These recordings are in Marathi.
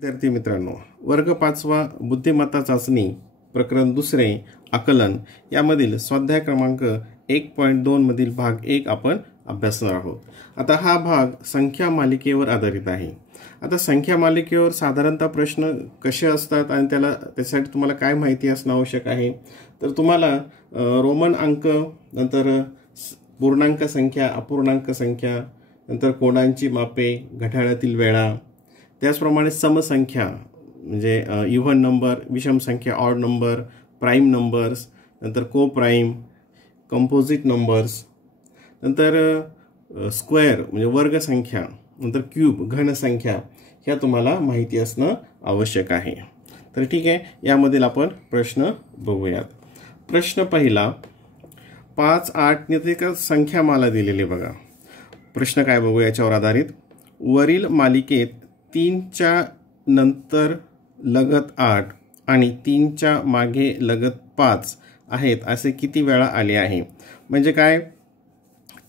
विद्यार्थी मित्रांनो, वर्ग 5वा बुद्धिमत्ता चाचणी प्रकरण दुसरे आकलन यामधील स्वाध्याय क्रमांक 1.2 मधील भाग 1 आपण अभ्यासणार आहोत। आता हा भाग संख्या मालिकेवर आधारित आहे। आता संख्या मालिकेवर साधारणतः प्रश्न कसे असतात आणि त्यासाठी तुम्हाला काय माहिती असणे आवश्यक आहे, तर तुम्हाला रोमन अंक, नंतर पूर्णांक संख्या, अपूर्णांक संख्या, नंतर कोणांची मापे, घड्याळातील वेळा, त्याचप्रमाणे समसंख्या म्हणजे इव्हन नंबर, विषम संख्या ऑड नंबर, प्राइम नंबर्स, नंतर को प्राइम, कंपोजिट नंबर्स, नंतर स्क्वेअर म्हणजे वर्ग संख्या, नंतर क्यूब घन संख्या, ह्या तुम्हाला माहिती असणं आवश्यक आहे। तर ठीक आहे, यामधील आपण प्रश्न बघूयात। प्रश्न पहिला, 5, 8 ने संख्यामाला दिलेली बघा। प्रश्न काय बघू याच्यावर आधारित। वरील मालिकेत 3च्या नंतर लगत 8 आणि 3च्या मागे लगत 5 आहेत असे किती वेळा आले आहे। म्हणजे काय,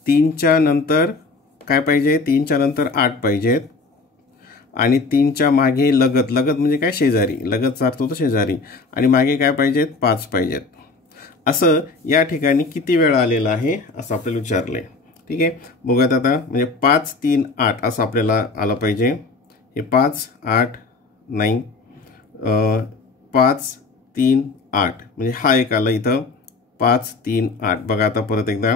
3च्या नंतर काय पाहिजे, 3च्या नंतर 8 पाहिजेत आणि 3च्या मागे लगत म्हणजे काय, शेजारी, लगतचा अर्थ होतो शेजारी, आणि मागे काय पाहिजेत, 5 पाहिजेत। असं या ठिकाणी किती वेळा आलेलं आहे असं आपल्याला विचारले। ठीक आहे, बघूयात आता। म्हणजे 5, 3, 8 असं आपल्याला आलं पाहिजे। हे 5, 8 नाही, 5, 3, 8 म्हणजे हा एक आला इथं, 5, 3, 8। बघा आता परत एकदा,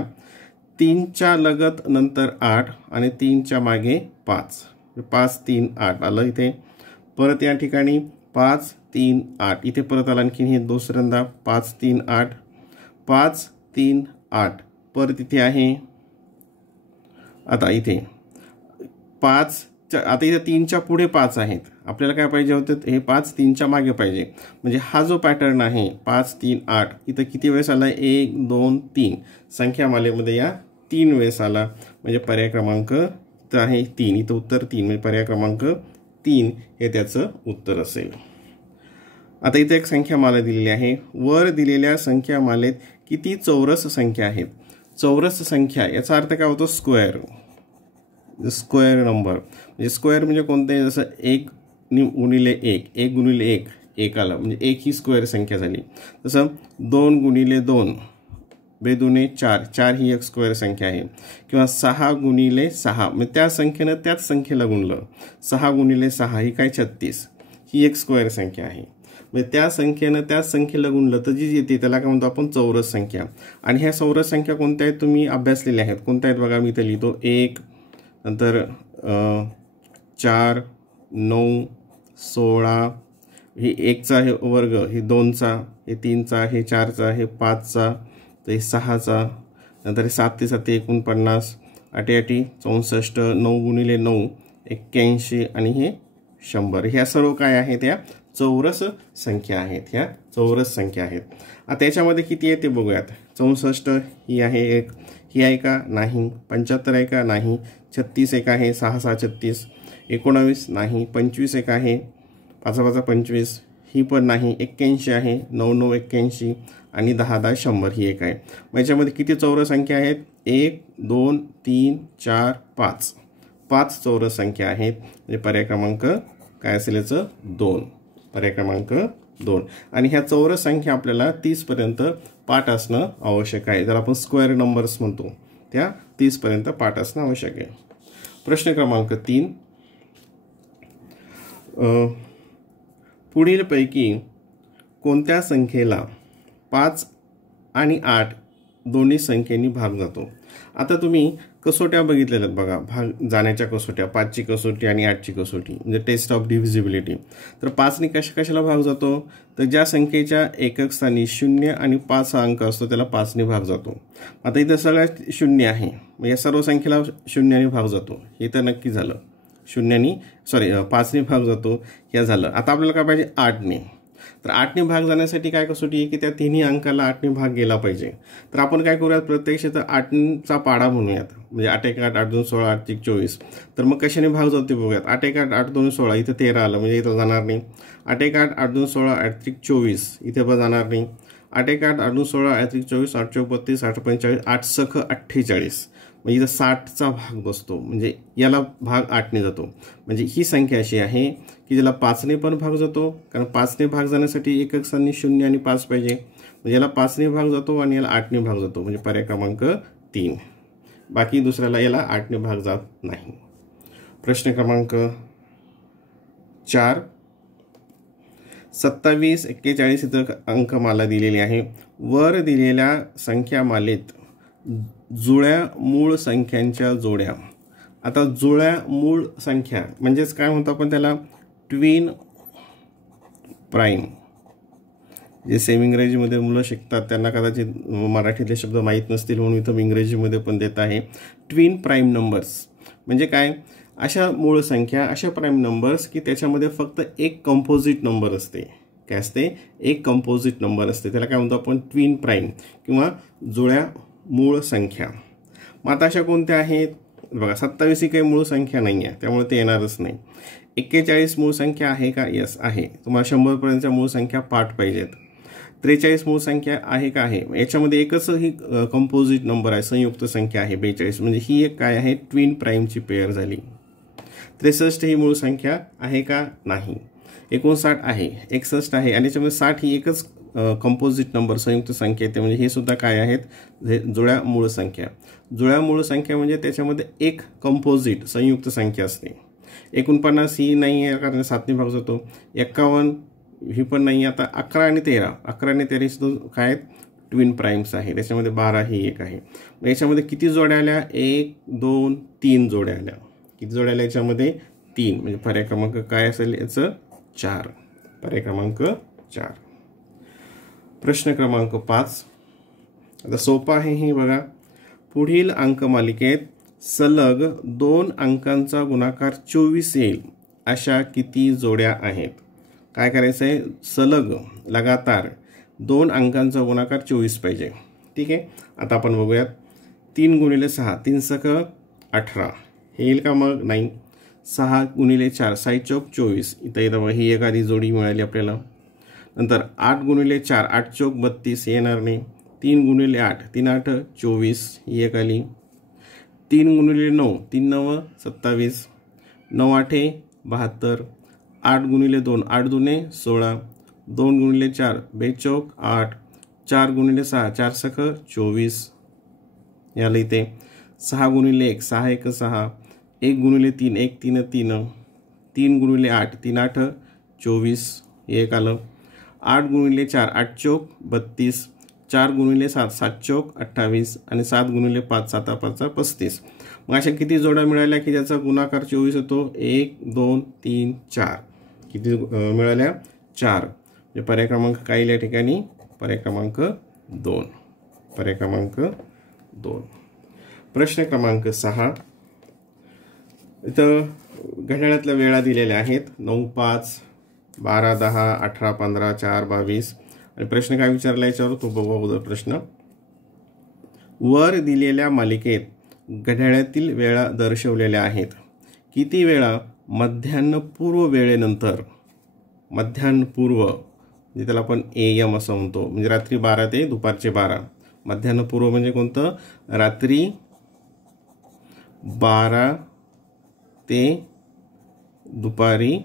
3च्या लगत नंतर 8 आणि 3च्या मागे 5, 5, 3, 8 आलं इथे। परत या ठिकाणी 5, 3, 8 इथे परत आला आणखीन हे दुसऱ्यांदा 5, 3, 8, 5, 3, 8 परत इथे आहे। आता इथे 5, आता इथे 3च्या पुढे 5 आहेत, आपल्याला काय पाहिजे होते, हे 5 3च्या मागे पाहिजे। म्हणजे हा जो पॅटर्न आहे 5, 3, 8 इथं किती वेळेस आला, 1, 2, 3 संख्या मालेमध्ये या 3 वेळेस आला। म्हणजे पर्याय क्रमांक इथं आहे 3, इथं उत्तर 3 म्हणजे पर्याय क्रमांक 3 हे त्याचं उत्तर असेल। आता इथे एक संख्या माला दिलेली आहे। वर दिलेल्या संख्या मालेत किती चौरस संख्या आहेत। चौरस संख्या याचा अर्थ काय होतो, स्क्वेअर, स्क्वेअर नंबर। म्हणजे स्क्वेअर म्हणजे कोणते, जसं 1 गुणिले 1, 1 गुणिले 1 1 आलं म्हणजे 1 ही स्क्वेअर संख्या झाली। तसं 2 गुणिले 2 बेदुने 4, 4 ही एक स्क्वेअर संख्या आहे। किंवा 6 गुणिले 6 म्हणजे त्या संख्येनं त्याच संख्येला गुणलं, 6 गुणिले 6 ही काय 36, ही एक स्क्वेअर संख्या आहे। म्हणजे त्या संख्येनं त्याच संख्येला गुणलं तर जी येते त्याला काय म्हणतो आपण, चौरस संख्या। आणि ह्या चौरस संख्या कोणत्या आहेत तुम्ही अभ्यासलेल्या आहेत, कोणत्या आहेत बघा, मी इथे लिहितो 1, नंतर 4, 9, 16, हे 1चा हे वर्ग, हे 2चा, हे 3चा, हे 4चा, हे 5चा, तर हे 6चा, नंतर हे 7 ते 7 49, 8 8 64, 9 गुणिले 9 81 आणि हे 100। ह्या सर्व काय आहेत, या चौरस संख्या आहेत, ह्या चौरस संख्या आहेत। आता याच्यामध्ये किती आहे ते बघूयात। 64 ही आहे एक, ही आहे का, नाही। 75 आहे का, नाही। 36 एक आहे, 6 6 36, 19 नाही। 25 एक आहे, 5 5 25, ही पण नाही। 81 आहे, 9 9 81 आणि 10 10 100 ही एक आहे। मग याच्यामध्ये किती चौरस संख्या आहेत, 1 2 3 4 5, 5 चौरस संख्या आहेत। म्हणजे पर्याय क्रमांक काय असेल याचं, 2, पर्याय क्रमांक 2। आणि ह्या चौरस संख्या आपल्याला 30 पर्यंत पाठ असणं आवश्यक आहे, जर आपण स्क्वेअर नंबर्स म्हणतो त्या 30 पर्यंत पाठ असणं आवश्यक आहे। प्रश्न क्रमांक 3, पुढील पैकी कोणत्या संख्येला 5 आणि 8 दोन्ही संख्येनी भाग जातो। आता तुम्ही कसोट्या बघितलेल्या आहेत बघा, भाग जाण्याच्या कसोट्या, 5ची कसोटी आणि 8ची कसोटी म्हणजे टेस्ट ऑफ डिव्हिजिबिलिटी। तर 5नी कशाला भाग जातो, तर ज्या संख्येच्या एकक स्थानी 0 आणि 5 हा अंक असतो त्याला 5नी भाग जातो। आता इथं सगळ्यात 0 आहे, मग या सर्व संख्येला 0नी भाग जातो, हे तर नक्की झालं। 5नी भाग जातो, या झालं। आता आपल्याला काय पाहिजे, 8ने। तर 8ने भाग जाण्यासाठी काय कसोटी आहे की त्या तिन्ही अंकाला 8ने भाग गेला पाहिजे। तर आपण काय करूयात, प्रत्यक्षात 8चा पाडा म्हणूयात, म्हणजे 8 1 8 8 2 16 8 3 24। तर मग कशाने भाग जातो ते बघूयात। 8 1 8 8 2 16 इथे 13 आलं म्हणजे इथं जाणार नाही। 8 1 8 8 2 16 8 3 24 इथे पण जाणार नाही। 8 1 8 8 2 16 8 3 24 8 4 32 8 45 8 सख 48 म्हणजे इथं 60चा भाग बसतो, म्हणजे याला भाग 8ने जातो. म्हणजे ही संख्या अशी आहे की ज्याला 5ने पण भाग जातो, कारण 5ने भाग जाण्यासाठी एकक स्थानी 0 आणि 5 पाहिजे. म्हणजे याला 5ने भाग जातो आणि याला 8ने भाग जातो, म्हणजे पर्याय क्रमांक 3. बाकी दुसऱ्याला याला 8ने भाग जात नाही. प्रश्न क्रमांक 4. 27, 41 इथं अंकमाला दिलेली आहे. वर दिलेल्या संख्यामालेत जुळ्या मूळ संख्यांच्या जोड्या. आता जुळ्या मूळ संख्या म्हणजेच काय म्हणतो आपण त्याला, ट्विन प्राईम. जे सेमी इंग्रजीमध्ये मुलं शिकतात त्यांना कदाचित मराठीतले शब्द माहीत नसतील, म्हणून इथं मी इंग्रजीमध्ये पण देत आहे. ट्विन प्राईम नंबर्स म्हणजे काय, अशा मूळ संख्या, अशा प्राईम नंबर्स की त्याच्यामध्ये फक्त एक कंपोजिट नंबर असते. काय असते, एक कंपोजिट नंबर असते, त्याला काय म्हणतो आपण, ट्विन प्राईम किंवा जुळ्या मूळ संख्या. मग आता अशा कोणत्या आहेत बघा. 27 ही काही मूळ संख्या नाही आहे, त्यामुळे ते येणारच नाही. 41 मूळ संख्या आहे का, यस आहे. तुम्हाला 100 पर्यंतच्या मूळ संख्या पाठ पाहिजेत. 43 मूळ संख्या आहे का, आहे. याच्यामध्ये एकच ही कंपोजिट नंबर आहे, संयुक्त संख्या आहे 42, म्हणजे ही एक काय आहे, ट्विन प्राईमची पेअर झाली. 63 ही मूळ संख्या आहे का, नाही. 59 आहे, 61 आहे, आणि याच्यामध्ये 60 ही एकच कंपोजिट नंबर संयुक्त संख्या येते, म्हणजे हे सुद्धा काय आहेत, जुळ्या मूळ संख्या. जुळ्या मूळ संख्या म्हणजे त्याच्यामध्ये एक कंपोजिट संयुक्त संख्या असते. 49 ही नाही आहे, कारण 7ने भाग जातो. 51 ही पण नाही. आता 11 आणि 13, 11 आणि 13 सुद्धा काय आहेत, ट्विन प्राईम्स आहे. त्याच्यामध्ये 12 ही एक आहे. मग याच्यामध्ये किती जोड्या आल्या, 1, 2, 3 जोड्या आल्या. किती जोड्या आल्या याच्यामध्ये, 3. म्हणजे पर्याय क्रमांक काय असेल याचं, 4. पर्याय क्रमांक 4. प्रश्न क्रमांक 5. आता सोपा आहे हे बघा. पुढील अंकमालिकेत सलग 2 अंकांचा गुणाकार 24 येईल अशा किती जोड्या आहेत. काय करायचं आहे, सलग लगातार 2 अंकांचा गुणाकार 24 पाहिजे. ठीक आहे. आता आपण बघूयात. 3 गुणिले 6, 3 सक 18 हे येईल का, मग नाही. 6 गुणिले 4, 6 चौक 24, इथं ही एखादी जोडी मिळाली आपल्याला. नंतर 8 गुणिले 4, 8 चौक 32 येणार नाही. 3 गुणिले 8, 3 8 24 ही एक आली. 3 गुणिले 9, 3 9 27, 9 8 72. 8 गुणिले 2, 8 2 16. 2 गुणिले 4, 2 चौक 8. 4 गुणिले 6, 4 सख 24 याला इथे. 6 गुणिले 1, 6 1 6. 1 गुणिले 3, 1 3 3. 3 गुणिले 8, 3 8 24 हे एक आलं. 8 गुणिले 4, 8 चौक 32. 4 गुणिले 7, 7 चौक 28. आणि 7 गुणिले 5, 7 5 35. मग अशा किती जोड्या मिळाल्या की ज्याचा गुणाकार 24 होतो, 1 2 3 4. किती मिळाल्या, 4. म्हणजे पर्याय क्रमांक काय येईल या ठिकाणी, पर्याय क्रमांक 2. पर्याय क्रमांक 2. प्रश्न क्रमांक 6. इथं घड्याळातल्या वेळा दिलेल्या आहेत. 9 5, 12 10, 18 15, 4 22. आणि प्रश्न काय विचारला याच्यावर तो बघू अगोदर प्रश्न. वर दिलेल्या मालिकेत घड्याळातील वेळा दर्शवलेल्या आहेत. किती वेळा मध्यान्हपूर्व वेळेनंतर, मध्यान्हपूर्व म्हणजे त्याला आपण AM असं म्हणतो, म्हणजे रात्री 12 ते दुपारचे 12. मध्यान्हपूर्व म्हणजे कोणतं, रात्री 12 ते दुपारी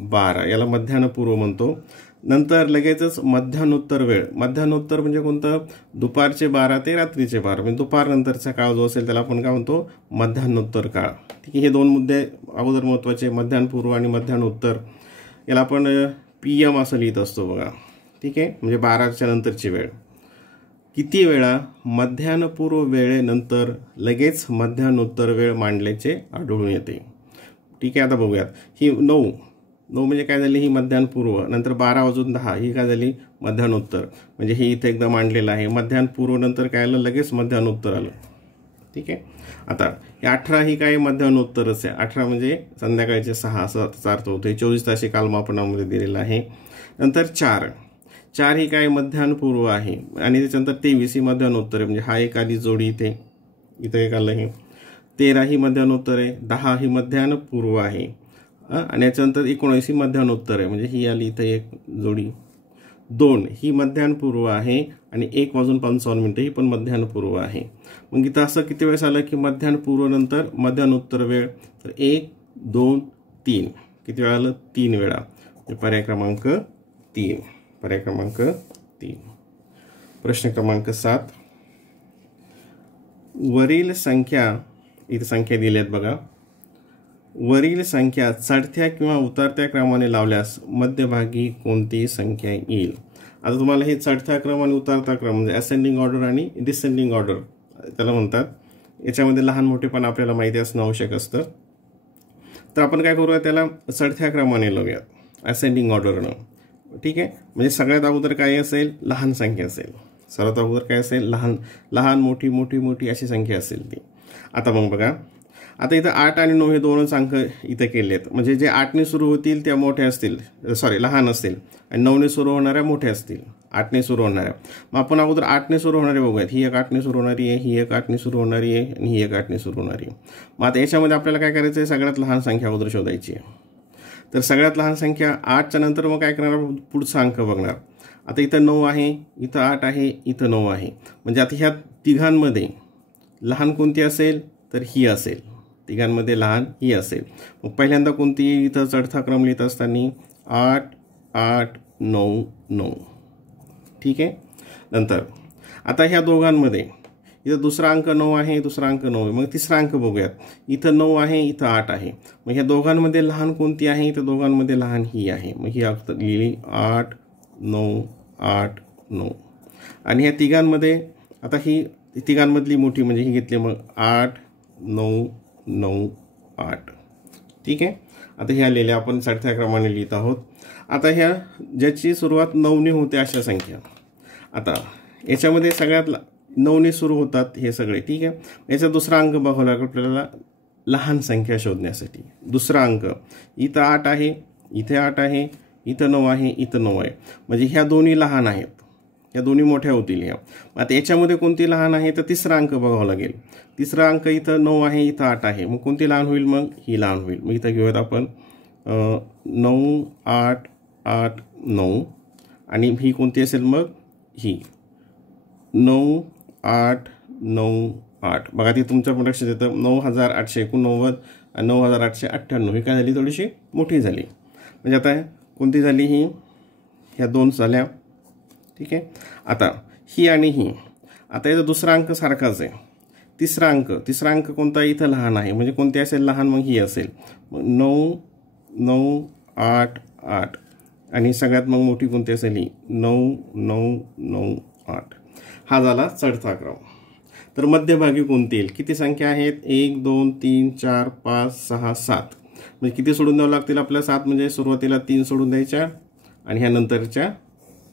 12 याला मध्यान्हपूर्व म्हणतो. नंतर लगेचच मध्यान्होत्तर वेळ. मध्यान्होत्तर म्हणजे कोणतं, दुपारचे 12 ते रात्रीचे 12, म्हणजे दुपारनंतरचा काळ जो असेल त्याला आपण काय म्हणतो, मध्यान्होत्तर काळ. ठीक आहे. हे दोन मुद्दे अगोदर महत्त्वाचे, मध्यान्हपूर्व आणि मध्यान्होत्तर. याला आपण PM असं लिहित असतो बघा. ठीक आहे. म्हणजे 12च्या नंतरची वेळ. किती वेळा मध्यान्हपूर्व वेळेनंतर लगेच मध्यान्होत्तर वेळ मांडल्याचे आढळून येते. ठीक आहे. आता बघूयात. ही 9 म्हणजे काय झाली, ही मध्यान्हपूर्व. नंतर 12 वाजून 10 ही काय झाली, मध्यान्होत्तर. म्हणजे हे इथे एकदा मांडलेलं आहे. मध्यान्हपूर्व नंतर काय आलं, लगेच मध्यान्होत्तर आलं. ठीक आहे. आता 18 ही काय मध्यान्होत्तरच आहे. 18 म्हणजे संध्याकाळचे 6 असा अर्थ होतो. 24 तासी कालमापनामध्ये दिलेला आहे. नंतर 4 ही काय मध्यान्हपूर्व आहे. आणि त्याच्यानंतर 23 ही मध्यान्होत्तर आहे. म्हणजे हा एक आली जोडी इथे एक आलं हे. 13 ही मध्यान्होत्तर आहे. 10 ही मध्यान्हपूर्व आहे. आणि याच्यानंतर 19 ही मध्यान्होत्तर आहे. म्हणजे ही आली इथे एक जोडी. 2 ही मध्यान्हपूर्व आहे आणि 1:55 ही पण मध्यान्हपूर्व आहे. मग इथं असं किती वेळेस आलं की मध्यान्हपूर्व नंतर मध्यान्होत्तर वेळ, तर 1 2 3 किती वेळा आलं? 3 वेळा. पर्याय क्रमांक 3. पर्याय क्रमांक 3. प्रश्न क्रमांक 7. वरील संख्या, इथे संख्या दिल्यात बघा. वरील संख्या चढत्या किंवा उतरत्या क्रमाने लावल्यास मध्यभागी कोणती संख्या येईल? आता तुम्हाला हे चढत्या क्रम आणि उतरता क्रम म्हणजे असेंडिंग ऑर्डर आणि डिसेंडिंग ऑर्डर त्याला म्हणतात. याच्यामध्ये लहान मोठे पण आपल्याला माहिती असणं आवश्यक असतं. तर आपण काय करूया, त्याला चढत्या क्रमाने लावूयात, असेंडिंग ऑर्डरनं. ठीक आहे. म्हणजे सगळ्यात अगोदर काय असेल? लहान संख्या असेल. सर्वात अगोदर काय असेल? लहान लहान मोठी मोठी मोठी अशी संख्या असेल ती. आता मग बघा, आता इथं 8 आणि 9 हे दोनच अंक इथं केले आहेत. म्हणजे जे 8ने सुरू होतील त्या मोठ्या असतील, लहान असतील, आणि 9ने सुरू होणाऱ्या मोठ्या असतील. 8ने सुरू होणाऱ्या, मग आपण अगोदर 8ने सुरू होणारे बघूयात. ही एक 8ने सुरू होणारी आहे, ही एक 8ने सुरू होणारी आहे, आणि ही एक 8ने सुरू होणारी आहे. मग आता याच्यामध्ये आपल्याला काय करायचं आहे? सगळ्यात लहान संख्या अगोदर शोधायची आहे. तर सगळ्यात लहान संख्या 8च्या नंतर मग काय करणार? पुढचा अंक बघणार. आता इथं 9 आहे, इथं 8 आहे, इथं 9 आहे. म्हणजे आता ह्या तिघांमध्ये लहान कोणती असेल? तर ही असेल. तिघांमध्ये लहान ही असेल. मग पहिल्यांदा कोणती? इथं चढता क्रम लिहित असताना 8 8 9 9. ठीक आहे. नंतर आता ह्या दोघांमध्ये इथं दुसरा अंक 9 आहे, दुसरा अंक 9 आहे. मग तिसरा अंक बघूयात. इथं 9 आहे, इथं 8 आहे. मग ह्या दोघांमध्ये लहान कोणती आहे? तर दोघांमध्ये लहान ही आहे. मग ही लिहिली 8 9 8 9. आणि ह्या तिघांमध्ये आता ही तिघांमधली मोठी म्हणजे ही घेतली, मग 8 9 9 8. ठीक आहे. आता ह्या लिहिल्या आपण चढत्या क्रमाने लिहित आहोत. आता ह्या ज्याची सुरुवात 9ने होते अशा संख्या, आता याच्यामध्ये सगळ्यात 9ने सुरू होतात हे सगळे. ठीक आहे. याचा दुसरा अंक बघावा लागेल आपल्याला लहान संख्या शोधण्यासाठी. दुसरा अंक इथं 8 आहे, इथे 8 आहे, इथं 9 आहे, इथं 9 आहे. म्हणजे ह्या दोन्ही लहान आहेत, या दोन्ही मोठ्या होतील ह्या. आता याच्यामध्ये कोणती लहान आहे? तर तिसरा अंक बघावा लागेल. तिसरा अंक इथं 9 आहे, इथं 8 आहे. मग कोणती लहान होईल? मग ही लहान होईल. मग इथं घेऊयात आपण 9 8 8 9. आणि ही कोणती असेल? मग ही 9 8 9 8. बघा ती तुमच्या पण लक्षात येतं 9889 आणि 9898. ही काय झाली? थोडीशी मोठी झाली. म्हणजे आता कोणती झाली? ही ह्या दोन झाल्या. ठीक आहे. आता ही आणि ही, आता याचा दुसरा अंक सारखाच आहे. तिसरा अंक कोणता? इथं लहान आहे. म्हणजे कोणती असेल लहान? मग ही असेल. मग 9 9 8 8. आणि सगळ्यात मग मोठी कोणती असेल? ही 9 9 9 8. हा झाला चढता क्रम. तर मध्यभागी कोणती येईल? किती संख्या आहेत? 1 2 3 4 5 6 7. म्हणजे किती सोडून द्यावं लागतील आपल्याला? 7. म्हणजे सुरुवातीला 3 सोडून द्यायच्या आणि ह्या नंतरच्या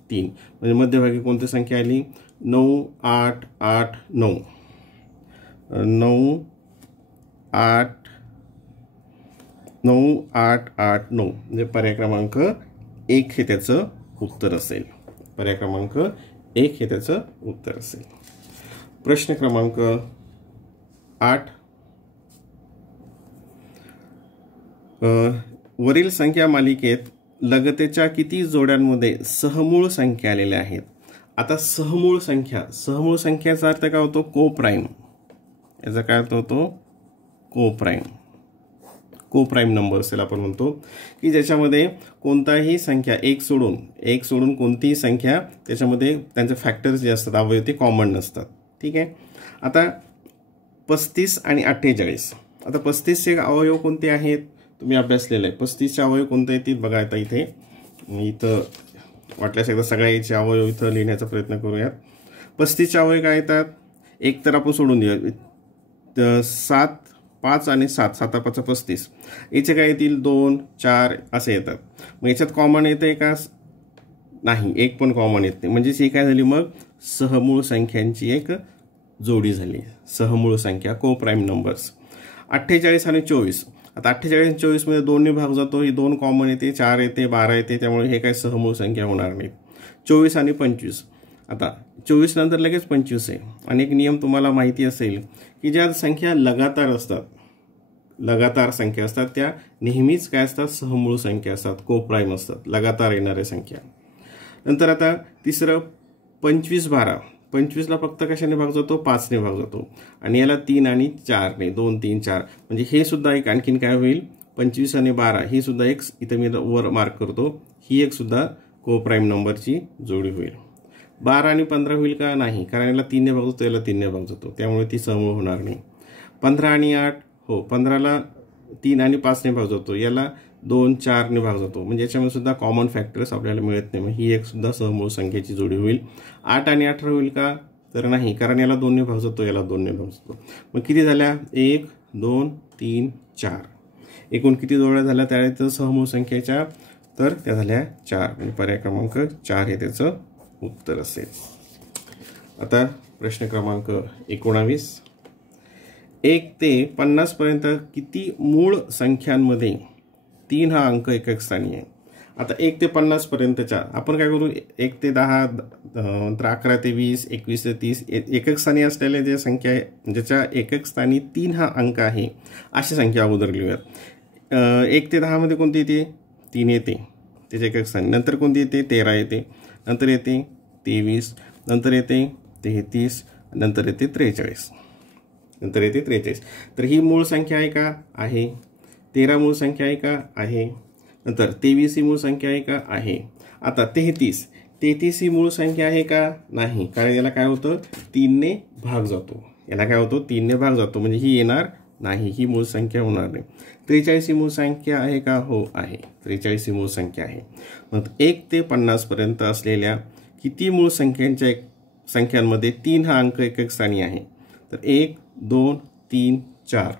3. म्हणजे मध्यभागी कोणती संख्या आली? 9 8 8 9. 9 8 9 8 8 9. म्हणजे पर्याय क्रमांक 1 हे त्याचं उत्तर असेल. पर्याय क्रमांक 1 हे त्याचं उत्तर असेल. प्रश्न क्रमांक 8. वरील संख्या मालिकेत लगतेच्या किती जोड्यांमध्ये सहमूळ संख्या आलेल्या आहेत? आता सहमूळ संख्याचा अर्थ काय होतो? कोप्राईम. याचा काय अर्थ होतो? कोप्राईम नंबर असेल आपण म्हणतो, की ज्याच्यामध्ये कोणताही संख्या एक सोडून कोणतीही संख्या त्याच्यामध्ये त्यांचे फॅक्टर्स जे असतात अवयव ते कॉमन नसतात. ठीक आहे. आता 35 आणि 48. आता 35चे अवयव कोणते आहेत? तुम्ही अभ्यासलेलं आहे. 35चे अवयव कोणते येतील बघा. आता इथं वाटल्यास एकदा सगळ्याचे अवयव इथं लिहिण्याचा प्रयत्न करूयात. 35चे अवयव काय येतात? एक तर आपण सोडून देऊया 7 5 आणि 7 7 5 35. याचे काय येतील? 2 4 असे येतात. मग याच्यात कॉमन येते का? नाही, एक पण कॉमन येत नाही. म्हणजेच ही काय झाली? मग सहमूळ संख्यांची एक जोडी झाली. सहमूळ संख्या, कोप्राईम नंबर्स. 48 आणि 24. आता 48 आणि 24 मध्ये 2ने भाग जातो. ही 2 कॉमन येते, 4 येते, 12 येते. त्यामुळे हे काय सहमूळ संख्या होणार नाहीत. 24 आणि 25. आता 24 नंतर लगेच 25 आहे. आणि एक नियम तुम्हाला माहिती असेल की ज्या संख्या लगातार संख्या असतात त्या नेहमीच काय असतात? सहमूळ संख्या असतात, कोप्राईम असतात, लगातार येणाऱ्या संख्या. नंतर आता तिसरं 25 12, 25ला फक्त कशाने भाग जातो, 5ने भाग जातो आणि याला 3 आणि 4ने, 2 3 4, म्हणजे हे सुद्धा एक आणखीन काय होईल, 25 आणि 12 ही सुद्धा एक इथं मी वर मार्क करतो, ही एक सुद्धा कोप्राईम नंबरची जोडी होईल. 12 आणि 15 होईल का, नाही, कारण याला 3ने भाग जातो, याला 3ने भाग जातो, त्यामुळे ती समूळ होणार नाही. 15 आणि 8, हो 15ला 3 आणि 5ने भाग जातो, याला 2 4ने भाग जातो, म्हणजे याच्यामध्ये सुद्धा कॉमन फॅक्टर्स आपल्याला मिळत नाही, मग ही एक सुद्धा समूळ संख्येची जोडी होईल. 8 आणि 18 होईल का, तर नाही, कारण याला 2ने भाग जातो, याला 2ने भाग जातो. मग किती झाल्या, 1 2 3 4, एकूण किती जोड्या झाल्या त्या समूळ संख्येच्या, तर त्या झाल्या 4, म्हणजे पर्याय क्रमांक 4 हे त्याचं उत्तर असेल. आता प्रश्न क्रमांक 19, 1 ते 50 पर्यंत किती मूळ संख्यांमध्ये 3 हा अंक एकक स्थानी आहे. आता 1 ते 50 पर्यंतच्या आपण काय करू, 1 ते 10, नंतर 11 ते 20, 21 ते 30 एकक स्थानी असलेल्या ज्या संख्या आहे ज्याच्या एकक स्थानी 3 हा अंक आहे अशी संख्या अगोदर लिहूयात. 1 ते 10 मध्ये कोणती येते, 3 येते त्याच्या एकक स्थानी, नंतर कोणती येते, 13 येते, नंतर येते 23, नंतर येते 33, नंतर येते 43, नंतर येते 43. तर ही मूळ संख्या आहे का, आहे. 13 मूळ संख्या आहे का, आहे. नंतर 23 ही मूळ संख्या आहे का, आहे. आता 33 ही मूळ संख्या आहे का, नाही, कारण याला काय होतं, 3ने भाग जातो, याला काय होतं, 3ने भाग जातो, म्हणजे ही येणार नाही, ही मूळ संख्या होणार नाही. 43 ही मूळ संख्या आहे का, हो आहे, 43 ही मूळ संख्या आहे. मग 1 ते 50 पर्यंत असलेल्या किती मूळ संख्यांमध्ये 3 हा अंक एकक स्थानी आहे, तर 1 2 3 4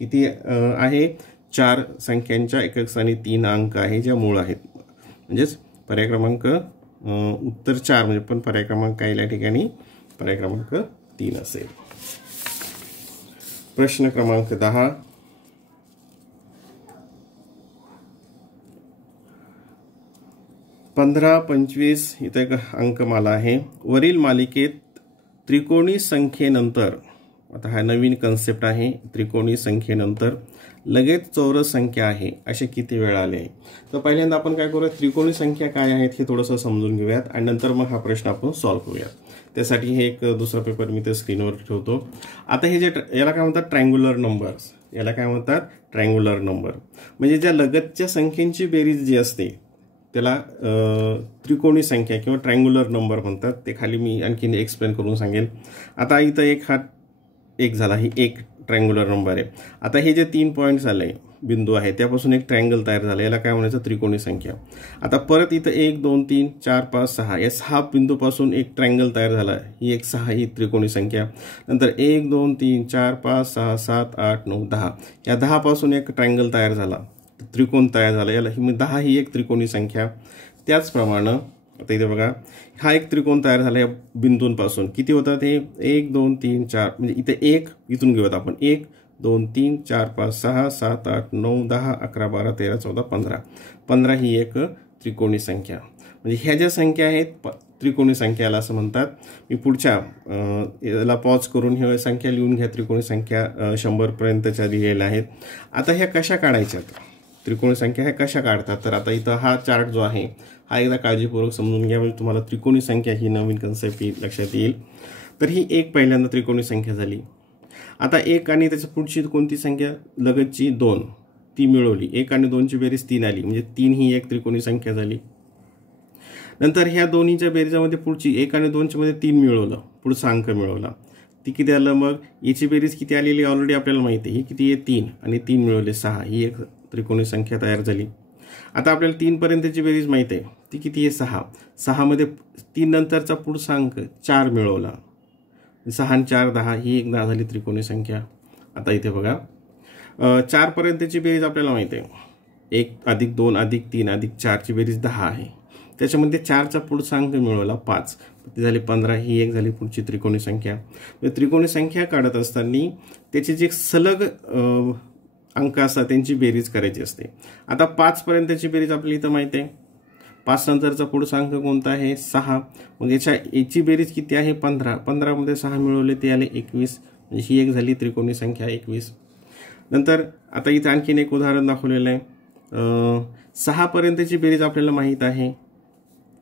किती आहे, 4 संख्यांच्या एकक स्थानी 3 अंक आहे ज्या मूळ आहेत, म्हणजेच पर्याय क्रमांक उत्तर 4, म्हणजे पण पर्याय क्रमांक काय या ठिकाणी पर्याय क्रमांक 3 असेल. प्रश्न क्रमांक 10, 15 25 इथे एक अंकमाला आहे. वरील मालिकेत त्रिकोणी संख्येनंतर, आता हा नवीन कन्सेप्ट आहे, त्रिकोणी संख्येनंतर लगेच चौरस संख्या आहे असे किती वेळा आले आहे. तर पहिल्यांदा आपण काय करूया, त्रिकोणी संख्या काय आहेत हे थोडंसं समजून घेऊयात आणि नंतर मग हा प्रश्न आपण सॉल्व्ह करूयात. त्यासाठी हे एक दुसरा पेपर मी ते स्क्रीनवर ठेवतो. आता हे जे याला काय म्हणतात, ट्रायंग्युलर नंबर्स, याला काय म्हणतात, ट्रायंग्युलर नंबर, म्हणजे ज्या लगतच्या संख्येची बेरीज जी असते त्याला त्रिकोणी संख्या किंवा ट्रायंग्युलर नंबर म्हणतात. ते खाली मी आणखीन एक्सप्लेन करून सांगेल. आता इथं एक झाला, ही एक ट्रायंग्युलर नंबर आहे. आता हे जे 3 पॉईंट्स आले, बिंदू आहे, त्यापासून एक ट्रायंगल तयार झाला, याला काय म्हणायचं, त्रिकोणी संख्या. आता परत इथं 1 2 3 4 5 6 या 6 बिंदूपासून एक ट्रायंगल तयार झाला, ही एक 6 ही त्रिकोणी संख्या. नंतर 1 2 3 4 5 6 7 8 9 10 या 10 पासून एक ट्रायंगल तयार झाला, त्रिकोण तयार झाला, याला 10 ही एक त्रिकोणी संख्या. त्याचप्रमाणे आता इथे बघा, हा एक त्रिकोण तयार झाला या बिंदूंपासून, किती होतात हे, 1 2 3 4, म्हणजे इथे एक इथून घेऊयात आपण, 1 2 3 4 5 6 7 8 9 10 11 12 13 14 15, 15 ही एक त्रिकोणी संख्या. म्हणजे ह्या ज्या संख्या आहेत त्रिकोणी संख्याला असं म्हणतात. मी पुढच्या याला पॉज करून हे संख्या लिहून घ्या, त्रिकोणी संख्या 100 पर्यंतच्या लिहिलेल्या आहेत. आता ह्या कशा काढायच्यात, त्रिकोणी संख्या ह्या कशा काढतात, तर आता इथं हा चार्ट जो आहे हा एकदा काळजीपूर्वक समजून घ्या, म्हणजे तुम्हाला त्रिकोणी संख्या ही नवीन कन्सेप्ट लक्षात येईल. तर ही एक पहिल्यांदा त्रिकोणी संख्या झाली. आता 1 आणि त्याच्या पुढची कोणती संख्या, लगतची 2, ती मिळवली, 1 आणि 2 ची बेरीज 3 आली, म्हणजे 3 ही एक त्रिकोणी संख्या झाली. नंतर ह्या दोन्हीच्या बेरीजामध्ये पुढची 1 आणि 2 मध्ये 3 मिळवलं, पुढचा अंक मिळवला, ती किती आलं, मग याची बेरीज किती आलेली ऑलरेडी आपल्याला माहिती आहे, ही किती आहे 3 आणि 3 मिळवले 6, ही एक त्रिकोणी संख्या तयार झाली. आता आपल्याला 3 पर्यंतची बेरीज माहिती आहे, ती किती आहे 6, 6 मध्ये 3 नंतरचा पुढचा अंक 4 मिळवला, 6 आणि 4 10, ही एक 10 झाली त्रिकोणी संख्या. आता इथे बघा 4 पर्यंतची बेरीज आपल्याला माहिती आहे, 1 अधिक 2 अधिक 3 अधिक 4 ची बेरीज 10 आहे, त्याच्यामध्ये 4चा पुढचा अंक मिळवला 5, ती झाली 15, ही एक झाली पुढची त्रिकोणी संख्या. त्रिकोणी संख्या काढत असताना त्याची जी सलग अंक असतात त्यांची बेरीज करायची असते. आता 5 पर्यंतची बेरीज आपल्याला इथं माहिती आहे, 5 नंतरचा पुढचा अंक कोणता आहे 6, मग याची बेरीज किती आहे 15, 15 मध्ये 6 मिळवले ते आले 21, म्हणजे ही एक झाली त्रिकोणी संख्या 21. नंतर आता इथं आणखीन एक उदाहरण दाखवलेलं आहे, 6 पर्यंतची बेरीज आपल्याला माहीत आहे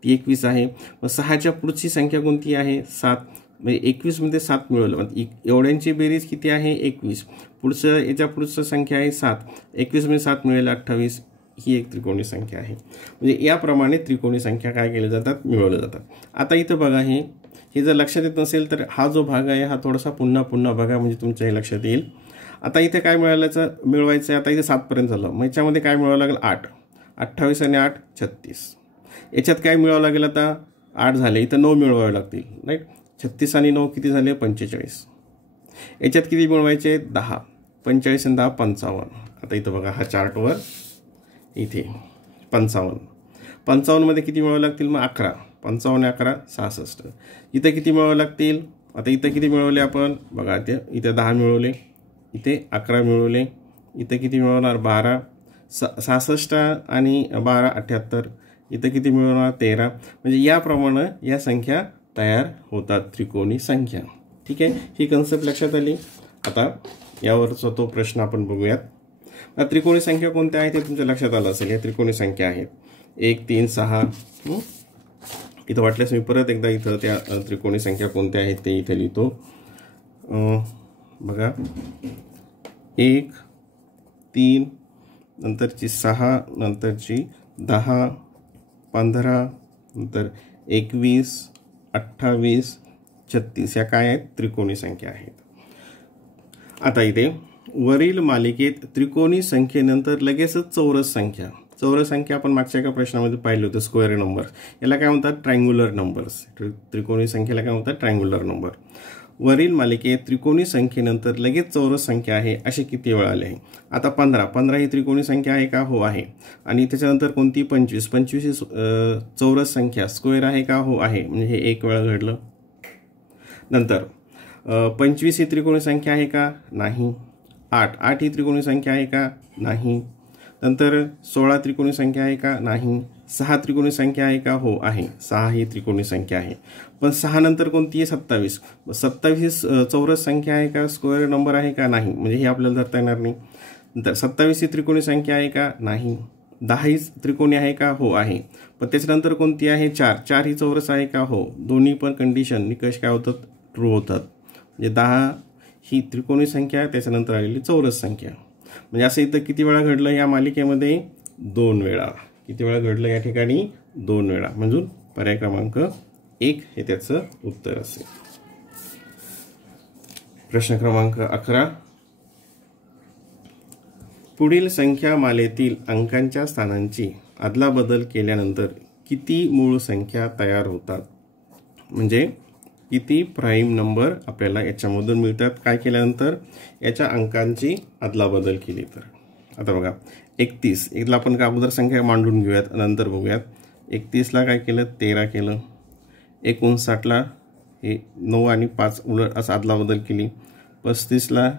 ती 21 आहे. मग 6च्या पुढची संख्या कोणती आहे? 7. म्हणजे 21 मध्ये 7 मिळवलं, एवढ्यांची बेरीज किती आहे? 21. पुढचं याच्या पुढचं संख्या आहे 7. 21 मध्ये 7 मिळेल 28. ही एक त्रिकोणी संख्या आहे. म्हणजे याप्रमाणे त्रिकोणी संख्या काय केल्या जातात? मिळवल्या जातात. आता इथं बघा, हे जर लक्षात येत नसेल तर हा जो भाग आहे हा थोडासा पुन्हा बघा, म्हणजे तुमच्या हे लक्षात येईल. आता इथे काय मिळवायचं आहे? आता इथे 7 पर्यंत झालं. मग याच्यामध्ये काय मिळवावं लागेल? 8. 28 आणि 8 36. याच्यात काय मिळवावं लागेल? आता 8 झाले, इथं 9 मिळवावे लागतील, राईट. 36 आणि 9 किती झाले? 45. याच्यात किती मिळवायचे? 10. 45 आणि 10 55. आता इथं बघा, हा चार्टवर इथे 55. 55 मध्ये किती मिळवावे लागतील? मग 11. 55 11 66. इथं किती मिळवावे लागतील? आता इथं किती मिळवले आपण? बघा, इथे 10 मिळवले, इथे 11 मिळवले, इथं किती मिळवणार? 12. 66 आणि 12 78. इथं किती मिळवणार? 13. म्हणजे याप्रमाणे या संख्या तयार होतात, त्रिकोणी संख्या. ठीक आहे, ही कन्सेप्ट लक्षात आली. आता यावरचा तो प्रश्न आपण बघूयात. त्रिकोणी संख्या कोणत्या आहेत ते तुमच्या लक्षात आलं असेल. या त्रिकोणी संख्या आहेत 1 3 6. इथं वाटल्यास मी परत एकदा इथं त्या त्रिकोणी संख्या कोणत्या आहेत ते इथे लिहितो. बघा, 1 3, नंतरची 6, नंतरची 10 15, नंतर 21 28 36. या काय आहेत? त्रिकोणी संख्या आहेत. आता इथे वरील मालिकेत त्रिकोणी संख्येनंतर लगेचच चौरस संख्या. चौरस संख्या आपण मागच्या एका प्रश्नामध्ये पाहिलं होतं, स्क्वेअर नंबर. याला काय म्हणतात? Triangular numbers. त्रिकोणी संख्येला काय म्हणतात? Triangular number. वरील मालिकेत त्रिकोणी संख्येनंतर लगेच चौरस संख्या आहे असे किती वेळा आले आहे? आता 15 ही त्रिकोणी संख्या आहे का? हो आहे. आणि त्याच्यानंतर कोणती? 25 ही चौरस संख्या स्क्वेअर आहे का? हो आहे. म्हणजे हे एक वेळा घडलं. नंतर 25 ही त्रिकोणी संख्या आहे का? नाही. 8 ही त्रिकोणी संख्या आहे का? नाही. नंतर 16 त्रिकोणी संख्या आहे का? नाही. 6 त्रिकोणी संख्या आहे का? हो आहे. 6 ही त्रिकोणी संख्या आहे. पण 6 नंतर कोणती आहे? 27. 27 चौरस संख्या आहे का? स्क्वेअर नंबर आहे का? नाही. म्हणजे हे आपल्याला धरता येणार नाही. नंतर 27 ही त्रिकोणी संख्या आहे का? नाही. 10 ही त्रिकोणी आहे का? हो आहे. पण त्याच्यानंतर कोणती आहे? 4 ही चौरस आहे का? हो. दोन्ही पण कंडिशन निकष काय होतात? ट्रू होतात. म्हणजे 10 ही त्रिकोणी संख्या, त्याच्यानंतर आलेली चौरस संख्या. म्हणजे असं इथं किती वेळा घडलं या मालिकेमध्ये? 2 वेळा. किती वेळा घडलं या ठिकाणी? 2 वेळा. म्हणजे पर्याय क्रमांक 1 हे त्याचं उत्तर असेल. प्रश्न क्रमांक 11. पुढील संख्या मालेतील अंकांच्या स्थानांची अदलाबदल केल्यानंतर किती मूळ संख्या तयार होतात? म्हणजे किती प्राईम नंबर आपल्याला याच्यामधून मिळतात काय केल्यानंतर? याच्या अंकांची अदलाबदल केली तर. आता बघा, 31 याला आपण अगोदर संख्या मांडून घेऊयात, नंतर बघूयात. 31ला काय केलं? 13 केलं. 59ला हे 9 आणि 5 उलट असं अदलाबदल केली. 35ला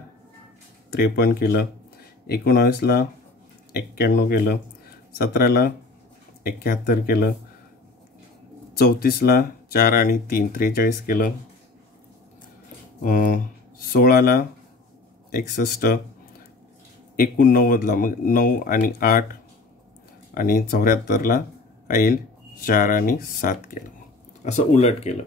53 केलं. 19ला 91 केलं. 17ला 71 केलं. 34ला 4 आणि 3 43 केलं. 16ला 61. 89ला मग 9 आणि 8 आणि 74ला काय येईल? 4 आणि 7 केलं. असं उलट केलं.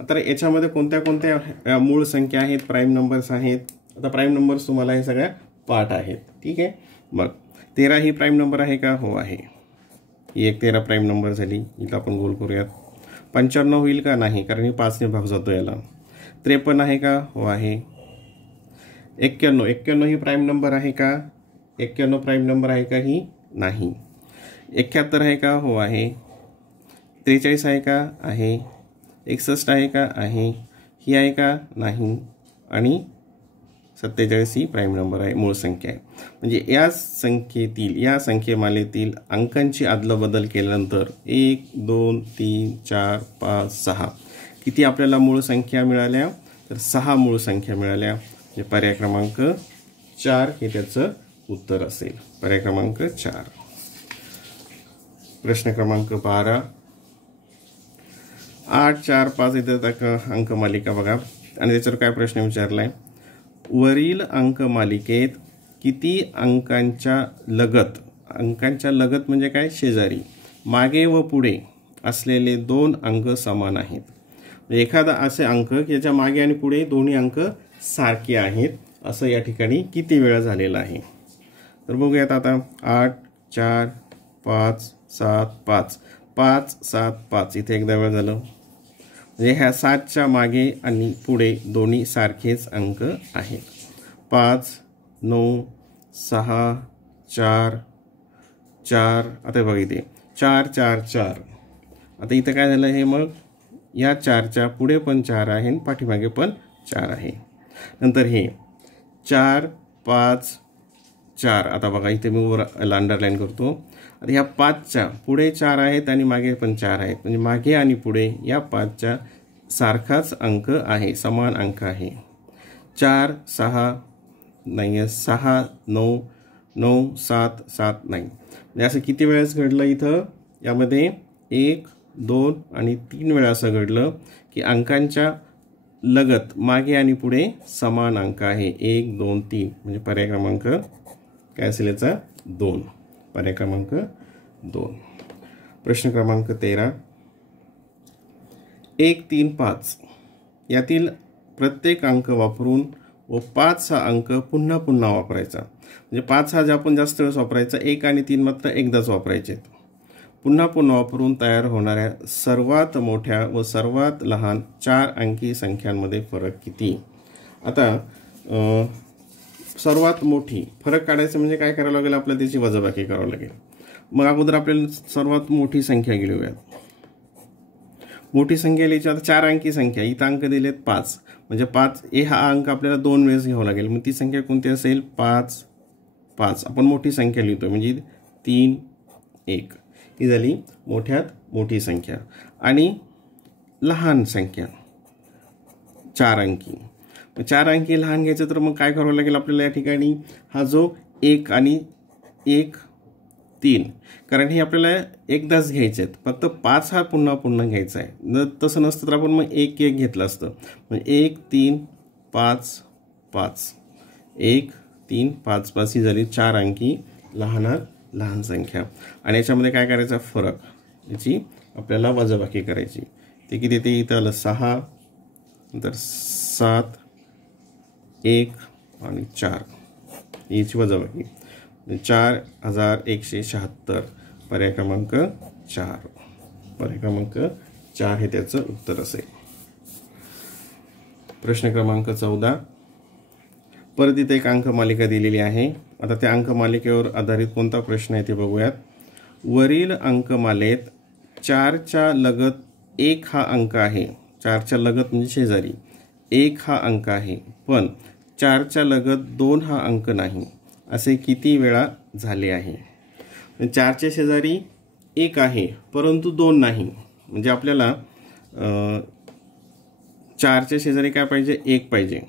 आता याच्यामध्ये कोणत्या कोणत्या मूळ संख्या आहेत? प्राईम नंबर्स आहेत. आता प्राईम नंबर्स तुम्हाला हे सगळ्या पाठ आहेत. ठीक आहे. मग 13 ही प्राईम नंबर आहे का? हो आहे. ही एक 13 प्राईम नंबर झाली. इथं आपण गोल करूयात. 95 होईल का? नाही, कारण ही 5ने भाग जातो याला. 53 आहे का? हो आहे. 91 ही प्राईम नंबर आहे का? 91 प्राईम नंबर आहे का? ही नाही. 71 आहे का? हो आहे. 43 आहे का? आहे. 61 आहे का? आहे. ही आहे का? नाही. आणि 47 ही प्राईम नंबर आहे, मूळ संख्या आहे. म्हणजे या संख्येमालेतील अंकांची अदलाबदल केल्यानंतर 1 2 3 4 5 6 किती आपल्याला मूळ संख्या मिळाल्या? तर 6 मूळ संख्या मिळाल्या. म्हणजे पर्याय क्रमांक 4 हे त्याचं उत्तर असेल. पर्याय क्रमांक 4. प्रश्न क्रमांक 12. 8 4 5 इथं अंकमालिका बघा आणि त्याच्यावर काय प्रश्न विचारलाय? वरील अंकमालिकेत किती अंकांच्या लगत म्हणजे काय? शेजारी, मागे व पुढे असलेले दोन अंक समान आहेत. म्हणजे एखादा असे अंक की याच्या मागे आणि पुढे दोन्ही अंक सारखे आहेत असं या ठिकाणी किती वेळा झालेलं आहे. तर बघूयात आता 8 4 5 7 5 5 7 5 इथे एकदा वेळा झालं. म्हणजे ह्या 7च्या मागे आणि पुढे दोन्ही सारखेच अंक आहेत. 5 9 6 4 4 आता बघा इथे 4 4 4. आता इथं काय झालं हे मग या 4च्या पुढे पण 4 आहे आणि पाठीमागे पण 4 आहे. नंतर हे 4 5 4. आता बघा इथे मी वर अंडरलाईन करतो. आता ह्या 5च्या पुढे 4 आहेत आणि मागे पण 4 आहेत. म्हणजे मागे आणि पुढे या 5च्या सारखाच अंक आहे, समान अंक आहे. 4 6 नाही आहे, 6 9 9 7 7 नाही. म्हणजे असं किती वेळेस घडलं इथं यामध्ये 1 2 आणि 3 वेळा असं घडलं की अंकांच्या लगत मागे आणि पुढे समान अंक आहे. 1 2 3. म्हणजे पर्याय क्रमांक काय असेल याचा 2. पर्याय क्रमांक 2. प्रश्न क्रमांक 13. 1 3 5 यातील प्रत्येक अंक वापरून व 5 हा अंक पुन्हा पुन्हा वापरायचा. म्हणजे 5 हा आपण जास्त वेळेस वापरायचा, 1 आणि 3 मात्र एकदाच वापरायचे. पुन्हा पुन्हा वापरून तयार होणाऱ्या सर्वात मोठ्या व सर्वात लहान 4 अंकी संख्यांमध्ये फरक किती. आता सर्वात मोठी फरक काढायचं म्हणजे काय करावं लागेल आपल्याला त्याची वजाबाकी करावं लागेल. मग अगोदर आपल्याला सर्वात मोठी संख्या घेऊयात. मोठी संख्या लिहायची. आता 4 अंकी संख्या इथं अंक दिलेत 5. म्हणजे 5 हा अंक आपल्याला 2 वेळेस घ्यावा लागेल. मग ती संख्या कोणती असेल 5 5. आपण मोठी संख्या लिहितो म्हणजे 3 1. ही झाली मोठ्यात मोठी संख्या. आणि लहान संख्या 4 अंकी. 4 अंकी लहान घ्यायचं तर मग काय करावं लागेल आपल्याला या ठिकाणी हा जो 1 आणि 1 3, कारण हे आपल्याला एकदाच घ्यायचे आहेत. फक्त 5 हा पुन्हा पुन्हा घ्यायचा आहे. जर तसं नसतं तर आपण मग 1 1 घेतलं असतं. म्हणजे 1 3 5 5 1 3 5 5 ही झाली 4 अंकी लहानात लहान संख्या. आणि याच्यामध्ये काय करायचा फरक, याची आपल्याला वजाबाकी करायची. ते किती ते इथं आलं 6, नंतर 7 1 आणि 4 याची वजाबाकी 4176. पर्याय क्रमांक 4. पर्याय क्रमांक 4 हे त्याचं उत्तर असेल. प्रश्न क्रमांक 14. परत इथे एक अंक मालिका दिलेली आहे. आता त्या अंक मालिकेवर आधारित कोणता प्रश्न आहे ते बघूयात. वरील अंकमालेत 4च्या लगत 1 हा अंक आहे. 4च्या लगत म्हणजे शेजारी 1 हा अंक आहे, पण 4च्या लगत 2 हा अंक नाही. असे किती वेळा झाले आहे. 4च्या शेजारी 1 आहे परंतु 2 नाही. म्हणजे आपल्याला 4च्या शेजारी काय पाहिजे 1 पाहिजे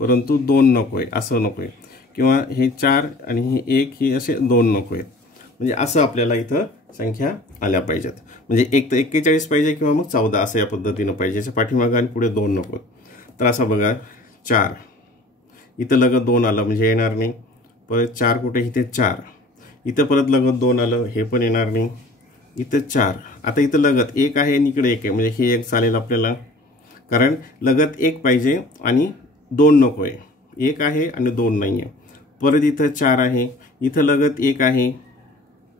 परंतु 2 नको आहे, असं नको आहे. किंवा हे 4 आणि हे 1 ही असे 2 नको आहेत. म्हणजे असं आपल्याला इथं संख्या आल्या पाहिजेत. म्हणजे एक तर 41 पाहिजे किंवा मग 14 असं या पद्धतीनं पाहिजे. याच्या पाठीमागं आणि पुढे 2 नको. तर असं बघा 4 इथं लगत 2 आलं म्हणजे येणार नाही. परत 4 कुठे इथे 4, इथं परत लगत 2 आलं हे पण येणार नाही. इथं 4, आता इथं लगत 1 आहे आणि इकडे 1 आहे म्हणजे हे 1 चालेल आपल्याला, कारण लगत 1 पाहिजे आणि 2 नको आहे. 1 आहे आणि 2 नाही आहे. परत इथं 4 आहे, इथं लगत 1 आहे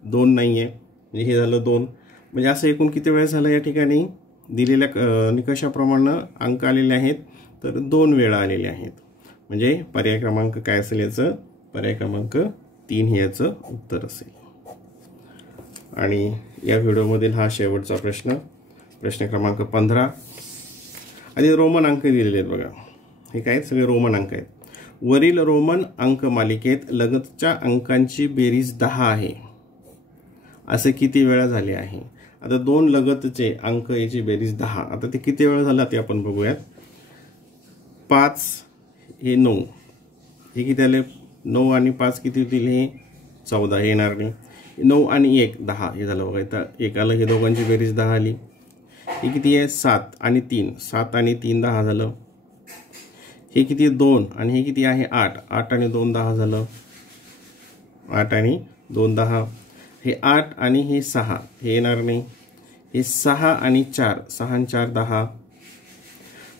2 नाही आहे म्हणजे हे झालं 2. म्हणजे असं एकूण किती वेळा झालं या ठिकाणी दिलेल्या निकषाप्रमाणे अंक आलेले आहेत तर 2 वेळा आलेले आहेत. म्हणजे पर्याय क्रमांक काय असेल याचं, पर्याय क्रमांक 3 हे याचं उत्तर असेल. आणि या व्हिडिओमधील हा शेवटचा प्रश्न, प्रश्न क्रमांक 15. आणि रोमन अंक दिलेले आहेत बघा. हे काय सगळे रोमन अंक आहेत. वरील रोमन अंक मालिकेत लगतच्या अंकांची बेरीज 10 आहे. असे किती वेळा झाले आहे. आता 2 लगतचे अंक याची बेरीज 10. आता ते किती वेळा झाला ते आपण बघूयात. 5 हे 9, हे किती आले 9 आणि 5 किती होतील हे 14, हे येणार नाही. 9 आणि 1 10 हे झालं बघा. इथं 1 आलं, हे दोघांची बेरीज 10 आली. हे किती आहे 7 आणि 3, 7 आणि 3 10 झालं. हे किती 2 आणि हे किती आहे 8, 8 आणि 2 10 झालं. 8 आणि 2 10. हे 8 आणि हे 6 हे येणार नाही. हे 6 आणि 4, 6 आणि 4 10,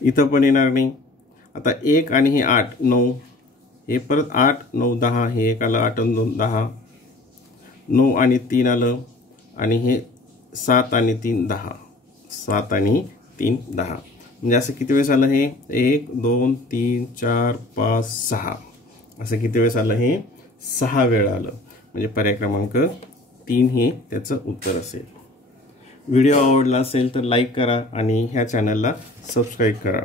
इथं पण येणार नाही. आता 1 आणि हे 8 9, हे परत 8 9 10, हे 1 आलं 8 आणि 2 10, 9 आणि 3 आलं, आणि हे 7 आणि 3 10, 7 आणि 3 10. म्हणजे असं किती वेळेस आलं हे? 1 2 3 4 5 6, असं किती वेळेस आलं हे? 6 वेळा आलं. म्हणजे पर्याय क्रमांक 3 हे त्याचं उत्तर असेल. व्हिडिओ आवडला असेल तर लाईक करा आणि ह्या चॅनलला सबस्क्राईब करा.